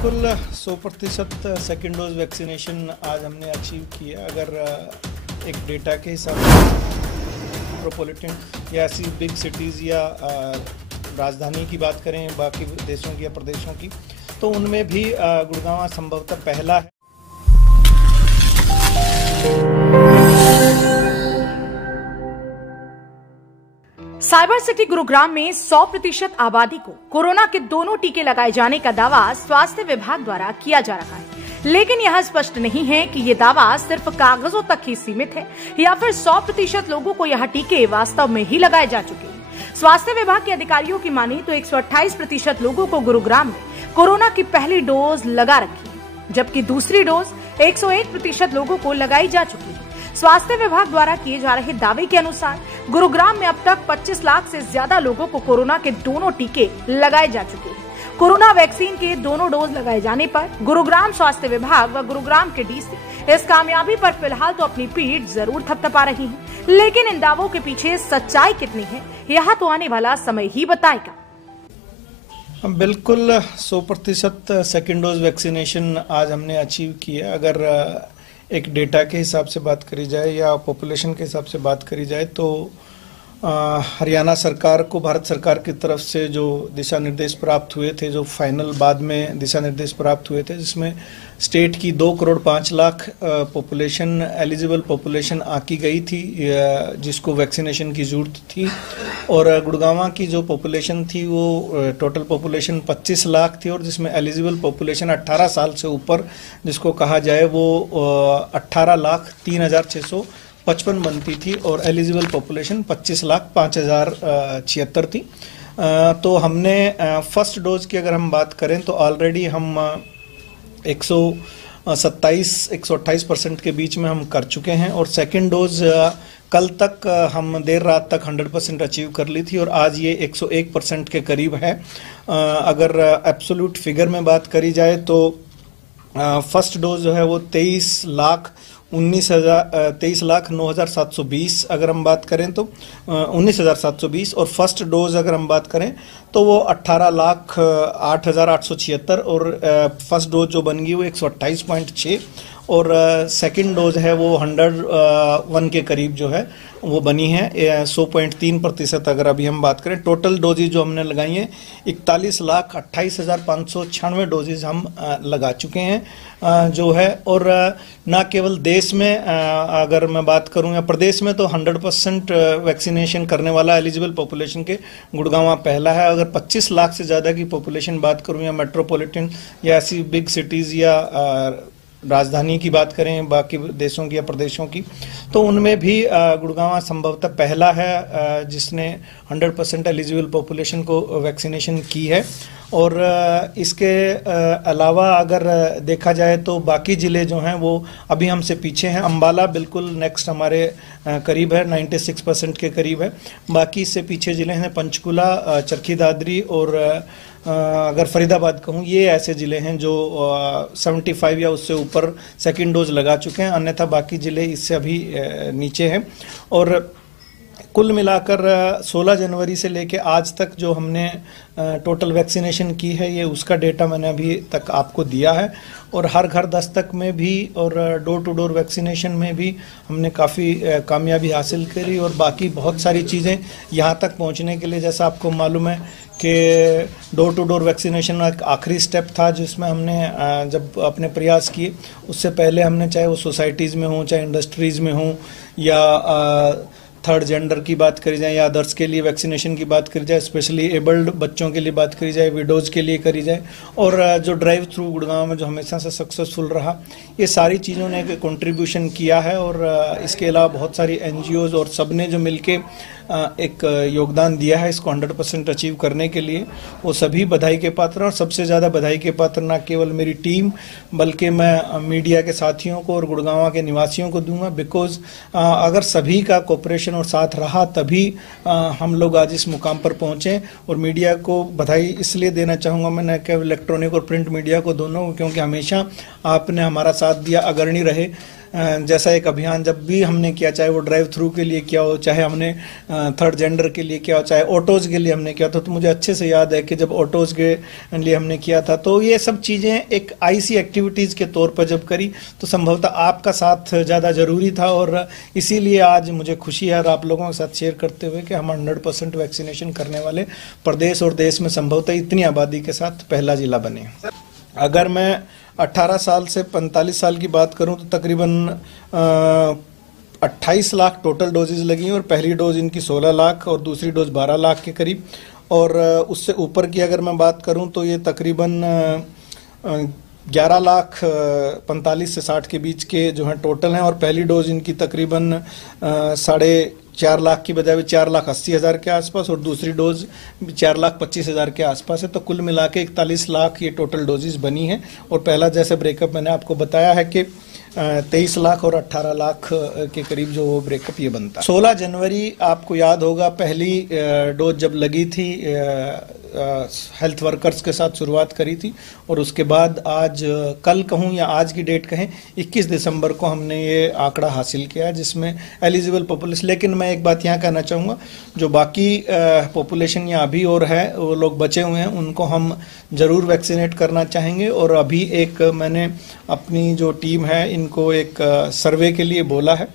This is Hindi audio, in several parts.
बिल्कुल 100% सेकेंड डोज वैक्सीनेशन आज हमने अचीव किया। अगर एक डेटा के हिसाब से मेट्रोपॉलिटन या ऐसी बिग सिटीज़ या राजधानी की बात करें बाकी देशों की या प्रदेशों की, तो उनमें भी गुड़गांव संभवतः पहला है। साइबर सिटी गुरुग्राम में 100% आबादी को कोरोना के दोनों टीके लगाए जाने का दावा स्वास्थ्य विभाग द्वारा किया जा रहा है, लेकिन यह स्पष्ट नहीं है कि ये दावा सिर्फ कागजों तक ही सीमित है या फिर 100% लोगों को यह टीके वास्तव में ही लगाए जा चुके हैं। स्वास्थ्य विभाग के अधिकारियों की माने तो 128% लोगों को गुरुग्राम में कोरोना की पहली डोज लगा रखी है, जबकि दूसरी डोज 101% लोगों को लगाई जा चुकी है। स्वास्थ्य विभाग द्वारा किए जा रहे दावे के अनुसार गुरुग्राम में अब तक 25 लाख से ज्यादा लोगों को कोरोना के दोनों टीके लगाए जा चुके हैं। कोरोना वैक्सीन के दोनों डोज लगाए जाने पर गुरुग्राम स्वास्थ्य विभाग व गुरुग्राम के डीसी इस कामयाबी पर फिलहाल तो अपनी पीठ जरूर थपथपा रही हैं, लेकिन इन दावों के पीछे सच्चाई कितनी है यह तो आने वाला समय ही बताएगा। बिल्कुल 100% सेकेंड डोज वैक्सीनेशन आज हमने अचीव किया। अगर एक डेटा के हिसाब से बात करी जाए या पॉपुलेशन के हिसाब से बात करी जाए तो हरियाणा सरकार को भारत सरकार की तरफ से जो दिशा निर्देश प्राप्त हुए थे, जो फाइनल बाद में दिशा निर्देश प्राप्त हुए थे, जिसमें स्टेट की 2 crore 5 lakh population eligible population आकी गई थी जिसको वैक्सीनेशन की जरूरत थी, और गुड़गांव की जो पॉपुलेशन थी वो टोटल पॉपुलेशन 25 लाख थी, और जिसमें एलिजिबल पॉपुलेशन 18 साल से ऊपर जिसको कहा जाए वो 18,03,655 बनती थी, और एलिजिबल पॉपुलेशन 25,05,076 थी। तो हमने फर्स्ट डोज की अगर हम बात करें तो ऑलरेडी हम 128% के बीच में हम कर चुके हैं, और सेकेंड डोज कल तक हम देर रात तक 100% अचीव कर ली थी, और आज ये 101% के करीब है। अगर एब्सोल्यूट फिगर में बात करी जाए तो फर्स्ट डोज जो है वो 23,09,720 अगर हम बात करें तो 19,720, और फर्स्ट डोज अगर हम बात करें तो वो 18,08,876, और फर्स्ट डोज जो बन गई वो 128.6, और सेकंड डोज है वो 101 के करीब जो है वो बनी है 100.3%। अगर अभी हम बात करें टोटल डोजेज जो हमने लगाई हैं 41,28,596 डोजेज हम लगा चुके हैं जो है। और ना केवल देश में अगर मैं बात करूं या प्रदेश में तो 100% वैक्सीनेशन करने वाला एलिजिबल पॉपुलेशन के गुड़गांव पहला है। अगर 25 लाख से ज़्यादा की पॉपुलेशन बात करूं या मेट्रोपॉलिटन या ऐसी बिग सिटीज़ या राजधानी की बात करें बाकी देशों की या प्रदेशों की, तो उनमें भी गुड़गांव संभवतः पहला है जिसने 100% एलिजिबल पॉपुलेशन को वैक्सीनेशन की है। और इसके अलावा अगर देखा जाए तो बाकी ज़िले जो हैं वो अभी हमसे पीछे हैं। अंबाला बिल्कुल नेक्स्ट हमारे करीब है, 96% के करीब है। बाकी इससे पीछे ज़िले हैं पंचकुला, चरखी दादरी और अगर फरीदाबाद कहूँ, ये ऐसे ज़िले हैं जो 75 या उससे ऊपर सेकेंड डोज लगा चुके हैं, अन्यथा बाकी ज़िले इससे अभी नीचे हैं। और कुल मिलाकर 16 जनवरी से लेके आज तक जो हमने टोटल वैक्सीनेशन की है ये उसका डेटा मैंने अभी तक आपको दिया है। और हर घर दस्तक में भी और डोर टू डोर वैक्सीनेशन में भी हमने काफ़ी कामयाबी हासिल करी, और बाकी बहुत सारी चीज़ें यहाँ तक पहुँचने के लिए, जैसा आपको मालूम है कि डोर टू डोर वैक्सीनेशन एक आखिरी स्टेप था जिसमें हमने जब अपने प्रयास किए, उससे पहले हमने चाहे वो सोसाइटीज़ में हो, चाहे इंडस्ट्रीज़ में हो, या थर्ड जेंडर की बात करी जाए या अदर्स के लिए वैक्सीनेशन की बात करी जाए, स्पेशली एबल्ड बच्चों के लिए बात करी जाए, विडोज के लिए करी जाए, और जो ड्राइव थ्रू गुड़गांव में जो हमेशा से सक्सेसफुल रहा, ये सारी चीज़ों ने एक कंट्रीब्यूशन किया है। और इसके अलावा बहुत सारी एनजीओज़ और सब ने जो मिलके एक योगदान दिया है इसको 100% अचीव करने के लिए, वो सभी बधाई के पात्र। और सबसे ज़्यादा बधाई के पात्र ना केवल मेरी टीम बल्कि मैं मीडिया के साथियों को और गुड़गांव के निवासियों को दूंगा, बिकॉज अगर सभी का कोऑपरेशन और साथ रहा तभी हम लोग आज इस मुकाम पर पहुँचे। और मीडिया को बधाई इसलिए देना चाहूँगा मैं, न केवल इलेक्ट्रॉनिक और प्रिंट मीडिया को, दोनों, क्योंकि हमेशा आपने हमारा साथ दिया, अग्रणी रहे। जैसा एक अभियान जब भी हमने किया, चाहे वो ड्राइव थ्रू के लिए किया हो, चाहे हमने थर्ड जेंडर के लिए किया हो, चाहे ऑटोज़ के लिए हमने किया था, तो मुझे अच्छे से याद है कि जब ऑटोज़ के लिए हमने किया था तो ये सब चीज़ें एक आईसी एक्टिविटीज़ के तौर पर जब करी तो संभवतः आपका साथ ज़्यादा ज़रूरी था, और इसीलिए आज मुझे खुशी है और आप लोगों के साथ शेयर करते हुए कि हम 100% वैक्सीनेशन करने वाले प्रदेश और देश में संभवतः इतनी आबादी के साथ पहला जिला बने। अगर मैं 18 साल से 45 साल की बात करूं तो तकरीबन 28 लाख टोटल डोजेज लगी हैं, और पहली डोज इनकी 16 लाख और दूसरी डोज 12 लाख के करीब, और उससे ऊपर की अगर मैं बात करूं तो ये तकरीबन 11 लाख 45 से 60 के बीच के जो हैं टोटल हैं, और पहली डोज इनकी तकरीबन 4.5 लाख की बजाय 4,80,000 के आसपास, और दूसरी डोज 4,25,000 के आसपास है। तो कुल मिला के 41 लाख ये टोटल डोजेज बनी है, और पहला जैसे ब्रेकअप मैंने आपको बताया है कि 23 लाख और 18 लाख के करीब जो वो ब्रेकअप ये बनता है। 16 जनवरी आपको याद होगा पहली डोज जब लगी थी, हेल्थ वर्कर्स के साथ शुरुआत करी थी, और उसके बाद आज कल कहूँ या आज की डेट कहें 21 दिसंबर को हमने ये आंकड़ा हासिल किया है जिसमें एलिजिबल पॉपुलेशन। लेकिन मैं एक बात यहाँ कहना चाहूँगा, जो बाकी पॉपुलेशन यहाँ अभी और है वो लोग बचे हुए हैं, उनको हम ज़रूर वैक्सीनेट करना चाहेंगे। और अभी एक मैंने अपनी जो टीम है इनको एक सर्वे के लिए बोला है,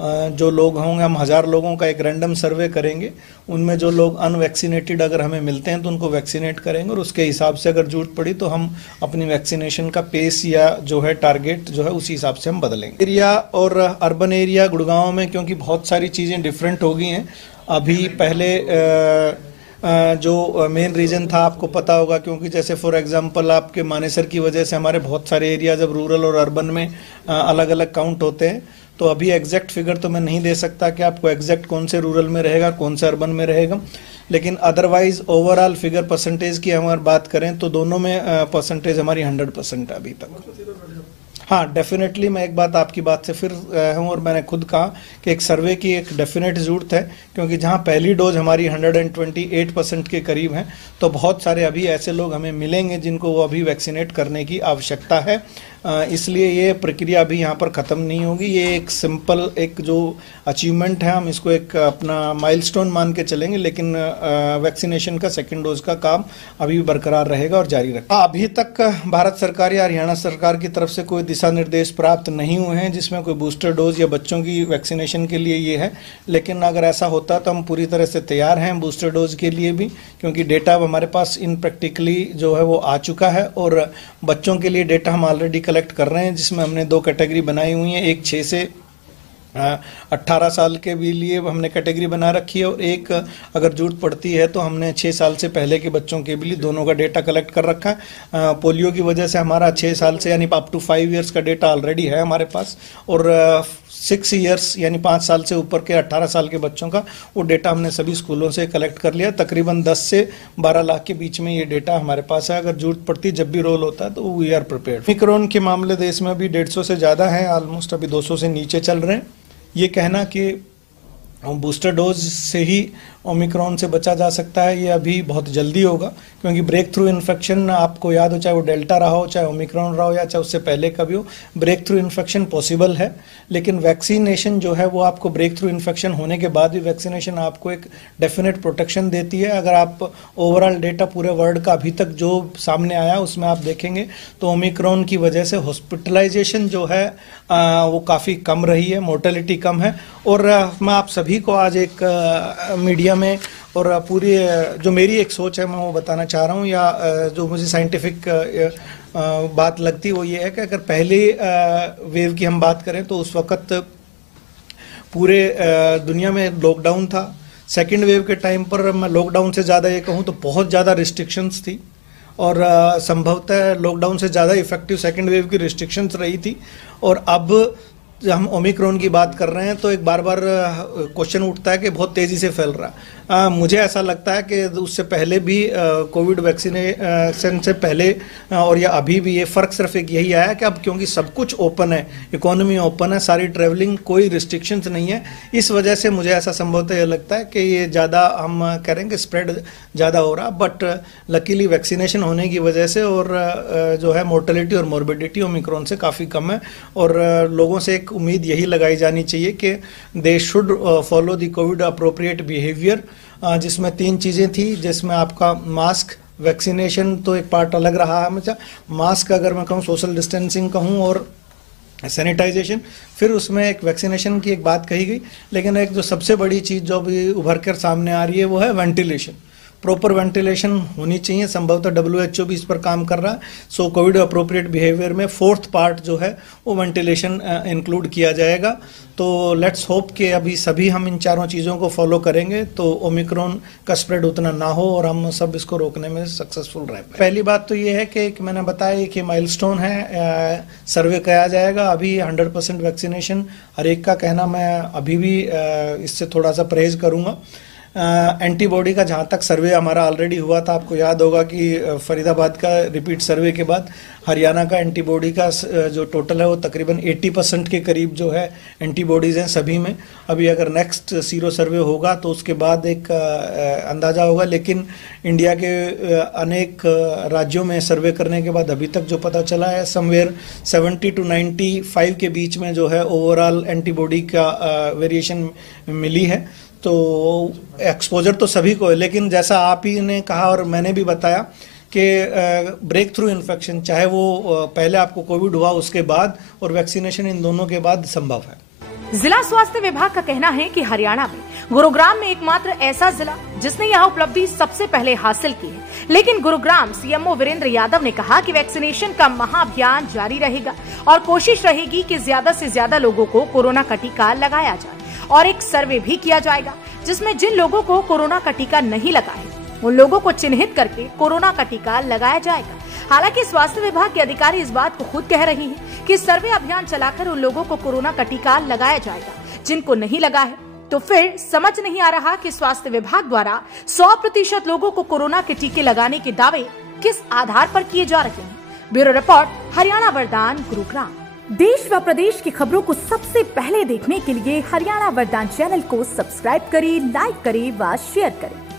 जो लोग होंगे, हम 1000 लोगों का एक रैंडम सर्वे करेंगे, उनमें जो लोग अनवैक्सीनेटेड अगर हमें मिलते हैं तो उनको वैक्सीनेट करेंगे, और उसके हिसाब से अगर जरूरत पड़ी तो हम अपनी वैक्सीनेशन का पेस या जो है टारगेट जो है उसी हिसाब से हम बदलेंगे। एरिया और अर्बन एरिया गुड़गांव में क्योंकि बहुत सारी चीज़ें डिफरेंट हो गई हैं, अभी पहले जो मेन रीज़न था आपको पता होगा, क्योंकि जैसे फॉर एग्जांपल आपके मानेसर की वजह से हमारे बहुत सारे एरिया जब रूरल और अर्बन में अलग अलग काउंट होते हैं, तो अभी एग्जैक्ट फिगर तो मैं नहीं दे सकता कि आपको एग्जैक्ट कौन से रूरल में रहेगा कौन से अर्बन में रहेगा, लेकिन अदरवाइज ओवरऑल फिगर परसेंटेज की हम अगर बात करें तो दोनों में परसेंटेज हमारी 100% है अभी तक। हाँ, डेफिनेटली मैं एक बात आपकी बात से फिर हूँ, और मैंने खुद कहा कि एक सर्वे की एक डेफिनेट ज़रूरत है, क्योंकि जहाँ पहली डोज हमारी 128% के करीब है, तो बहुत सारे अभी ऐसे लोग हमें मिलेंगे जिनको वो अभी वैक्सीनेट करने की आवश्यकता है। इसलिए ये प्रक्रिया अभी यहाँ पर ख़त्म नहीं होगी। ये एक सिंपल एक जो अचीवमेंट है, हम इसको एक अपना माइलस्टोन मान के चलेंगे, लेकिन वैक्सीनेशन का सेकेंड डोज का काम अभी भी बरकरार रहेगा और जारी रहेगा। अभी तक भारत सरकार या हरियाणा सरकार की तरफ से कोई दिशा निर्देश प्राप्त नहीं हुए हैं जिसमें कोई बूस्टर डोज या बच्चों की वैक्सीनेशन के लिए ये है, लेकिन अगर ऐसा होता तो हम पूरी तरह से तैयार हैं बूस्टर डोज के लिए भी, क्योंकि डेटा अब हमारे पास इन प्रैक्टिकली जो है वो आ चुका है, और बच्चों के लिए डेटा हम ऑलरेडी कलेक्ट कर रहे हैं, जिसमें हमने 2 कैटेगरी बनाई हुई हैं, एक 6 से 18 साल के भी लिए हमने कैटेगरी बना रखी है, और एक अगर जरूरत पड़ती है तो हमने 6 साल से पहले के बच्चों के भी लिए दोनों का डेटा कलेक्ट कर रखा है। पोलियो की वजह से हमारा 6 साल से यानी अप टू 5 इयर्स का डेटा ऑलरेडी है हमारे पास, और 6 इयर्स यानी 5 साल से ऊपर के 18 साल के बच्चों का वो डेटा हमने सभी स्कूलों से कलेक्ट कर लिया। तकरीबन 10 से 12 लाख के बीच में ये डेटा हमारे पास है, अगर जरूरत पड़ती जब भी रोल होता है तो वी आर प्रिपेयर्ड। ओमिक्रॉन के मामले देश में अभी 150 से ज़्यादा हैं, ऑलमोस्ट अभी 200 से नीचे चल रहे हैं। ये कहना कि बूस्टर डोज से ही ओमिक्रॉन से बचा जा सकता है, ये अभी बहुत जल्दी होगा, क्योंकि ब्रेक थ्रू इन्फेक्शन आपको याद हो, चाहे वो डेल्टा रहा हो, चाहे ओमिक्रॉन रहा हो, या चाहे उससे पहले कभी हो, ब्रेक थ्रू इन्फेक्शन पॉसिबल है। लेकिन वैक्सीनेशन जो है वो आपको ब्रेक थ्रू इन्फेक्शन होने के बाद भी वैक्सीनेशन आपको एक डेफिनेट प्रोटेक्शन देती है। अगर आप ओवरऑल डेटा पूरे वर्ल्ड का अभी तक जो सामने आया उसमें आप देखेंगे तो ओमिक्रॉन की वजह से हॉस्पिटलाइजेशन जो है वो काफ़ी कम रही है, मोर्टेलिटी कम है। और मैं आप सभी को आज एक मीडिया में और पूरी जो मेरी एक सोच है मैं वो बताना चाह रहा हूँ, या जो मुझे साइंटिफिक बात लगती है वो ये है कि अगर पहले वेव की हम बात करें तो उस वक़्त पूरे दुनिया में लॉकडाउन था। सेकेंड वेव के टाइम पर मैं लॉकडाउन से ज़्यादा ये कहूँ तो बहुत ज़्यादा रिस्ट्रिक्शंस थी, और संभवतः लॉकडाउन से ज़्यादा इफेक्टिव सेकेंड वेव की रिस्ट्रिक्शंस रही थी। और अब जब हम ओमिक्रॉन की बात कर रहे हैं तो एक बार बार क्वेश्चन उठता है कि बहुत तेज़ी से फैल रहा है। मुझे ऐसा लगता है कि उससे पहले भी कोविड वैक्सीनेशन से पहले और या अभी भी ये फ़र्क सिर्फ एक यही आया कि अब क्योंकि सब कुछ ओपन है, इकोनॉमी ओपन है, सारी ट्रैवलिंग, कोई रिस्ट्रिक्शंस नहीं है, इस वजह से मुझे ऐसा संभवतः ये लगता है कि ये ज़्यादा हम कह रहे हैं कि स्प्रेड ज़्यादा हो रहा। बट लकीली वैक्सीनेशन होने की वजह से और जो है मोर्टेलिटी और मॉर्बिडिटी ओमिक्रॉन से काफ़ी कम है, और लोगों से एक एक उम्मीद यही लगाई जानी चाहिए कि they should follow the Covid appropriate behaviour, जिसमें 3 चीज़ें थी, जिसमें आपका मास्क, वैक्सीनेशन तो एक पार्ट अलग रहा है हमेशा, मास्क अगर मैं कहूँ, सोशल डिस्टेंसिंग कहूँ और सैनिटाइजेशन, फिर उसमें एक वैक्सीनेशन की एक बात कही गई। लेकिन एक जो सबसे बड़ी चीज़ जो अभी उभर कर सामने आ रही है वो है वेंटिलेशन। प्रॉपर वेंटिलेशन होनी चाहिए, संभवतः WHO भी इस पर काम कर रहा है। सो कोविड अप्रोप्रिएट बिहेवियर में 4th पार्ट जो है वो वेंटिलेशन इंक्लूड किया जाएगा। तो लेट्स होप कि अभी सभी हम इन चारों चीज़ों को फॉलो करेंगे तो ओमिक्रॉन का स्प्रेड उतना ना हो और हम सब इसको रोकने में सक्सेसफुल रहे। पहली बात तो ये है कि मैंने बताया कि माइलस्टोन है, सर्वे किया जाएगा। अभी 100% वैक्सीनेशन हर एक का कहना, मैं अभी भी इससे थोड़ा सा परहेज करूँगा। एंटीबॉडी का जहाँ तक सर्वे हमारा ऑलरेडी हुआ था, आपको याद होगा कि फरीदाबाद का रिपीट सर्वे के बाद हरियाणा का एंटीबॉडी का जो टोटल है वो तकरीबन 80% के करीब जो है एंटीबॉडीज़ हैं सभी में। अभी अगर नेक्स्ट सीरो सर्वे होगा तो उसके बाद एक अंदाज़ा होगा, लेकिन इंडिया के अनेक राज्यों में सर्वे करने के बाद अभी तक जो पता चला है समवेयर 70 to 95 के बीच में जो है ओवरऑल एंटीबॉडी का वेरिएशन मिली है। तो एक्सपोजर तो सभी को है, लेकिन जैसा आप ही ने कहा और मैंने भी बताया कि ब्रेक थ्रू इन्फेक्शन, चाहे वो पहले आपको कोविड हुआ उसके बाद और वैक्सीनेशन, इन दोनों के बाद संभव है। जिला स्वास्थ्य विभाग का कहना है कि हरियाणा में गुरुग्राम में एकमात्र ऐसा जिला जिसने यह उपलब्धि सबसे पहले हासिल की है। लेकिन गुरुग्राम सीएमओ वीरेंद्र यादव ने कहा कि वैक्सीनेशन का महाअभियान जारी रहेगा और कोशिश रहेगी कि ज्यादा से ज्यादा लोगों को कोरोना का टीका लगाया जाए और एक सर्वे भी किया जाएगा जिसमें जिन लोगों को कोरोना का टीका नहीं लगा है उन लोगों को चिन्हित करके कोरोना का टीका लगाया जाएगा। हालांकि स्वास्थ्य विभाग के अधिकारी इस बात को खुद कह रहे हैं कि सर्वे अभियान चलाकर उन लोगों को कोरोना का टीका लगाया जाएगा जिनको नहीं लगा है। तो फिर समझ नहीं आ रहा कि स्वास्थ्य विभाग द्वारा 100% लोगों को कोरोना के टीके लगाने के दावे किस आधार पर किए जा रहे हैं। ब्यूरो रिपोर्ट, हरियाणा वरदान, गुरुग्राम। देश व प्रदेश की खबरों को सबसे पहले देखने के लिए हरियाणा वरदान चैनल को सब्सक्राइब करें, लाइक करें व शेयर करें।